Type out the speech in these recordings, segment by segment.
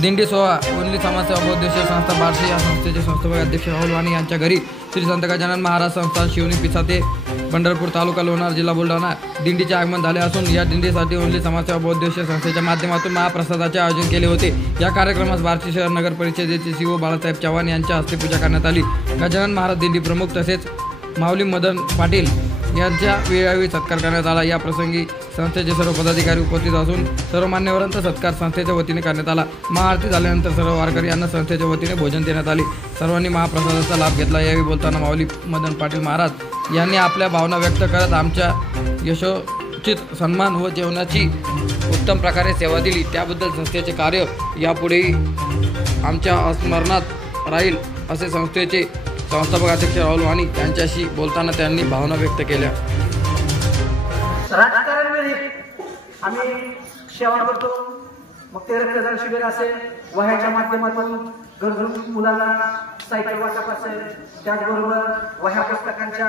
दिंडी सोहळा ओनली समाजसेवा बहुउद्देशीय संस्था बार्शी या संस्थेचे संस्थापक अध्यक्ष राहुल वाणी यांच्या घरी श्री संत गजानन महाराज संस्थान शिवनी पिसाते पंढरपूर तालुका लोणार जिल्हा बुलढाणा दिंडीचे आगमन झाले असून या दिंडीसाठी ओनली समाजसेवा बहुउद्देशीय संस्थेच्या माध्यमातून महाप्रसादाचे आयोजन केले होते। या कार्यक्रमास बार्शी शहर नगर परिषदेचे सीओ बाळासाहेब चव्हाण यांच्या हस्ते पूजा करण्यात आली। गजानन महाराज दिंडी प्रमुख तसेच माऊली मदन पाटील यांच्या वेळोवेळी सत्कार करण्यात आला। या प्रसंगी संस्थेचे सर्व पदाधिकारी उपस्थित असून सर्व मान्यवरांचा सत्कार संस्थेच्या वतीने करण्यात आला। महाआरती झाल्यानंतर सर्व वारकरी यांना संस्थेच्या वतीने भोजन देण्यात आले। सर्वांनी महाप्रसादाचा लाभ घेतला। यावेळी बोलताना माऊली मदन पाटील महाराज यांनी आपल्या भावना व्यक्त करत आमच्या यशोचित सन्मान व जेवणाची उत्तम प्रकारे सेवा दिली त्याबद्दल संस्थेचे कार्य यापुढेही आमच्या स्मरणात राहील असे संस्थेचे संस्थापक अध्यक्ष राहुल वाणी यांच्याशी बोलताना त्यांनी भावना व्यक्त केल्या। राजकारण आम्ही सेवा करतो, मग ते रक्तदान शिबिर असेल, वह्याच्या माध्यमातून गरजू मुलांना सायकल वाटप असेल, त्याचबरोबर वह्या पुस्तकांच्या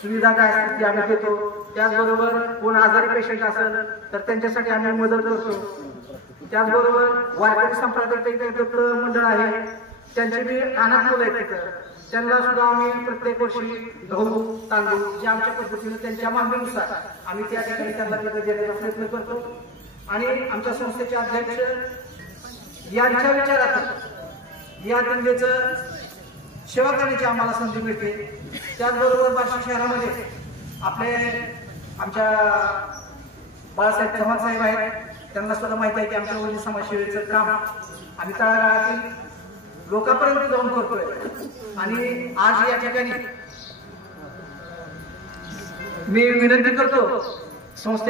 सुविधा काय असतील ती आम्ही देतो। त्याचबरोबर कोण आजारी पेशंट असेल तर त्यांच्यासाठी आम्ही मदत करतो। त्याचबरोबर वारकरी संप्रदायाचे मंडळ आहे त्यांचे बी अनाथ मुलं आहेत, त्यांना सुद्धा आम्ही प्रत्येक वर्षी गहू तांदूळ जे आमच्या पद्धतीने त्यांच्या मागणीनुसार आम्ही त्या ठिकाणी त्यांना देण्याचा प्रयत्न करतो। आणि आमच्या संस्थेचे अध्यक्ष यांच्या विचारात या दिंडीचं सेवा करण्याची आम्हाला संधी मिळते। त्याचबरोबर बार्शी शहरामध्ये आपले आमच्या बाळासाहेब चव्हाण साहेब आहेत, त्यांना सुद्धा माहिती आहे की आमच्या ओली समाजसेवेचं काम आम्ही तळागाळातील लोकांपर्यंत जाऊन करतोय। आणि आज या ठिकाणी मी विनंती करतो संस्थे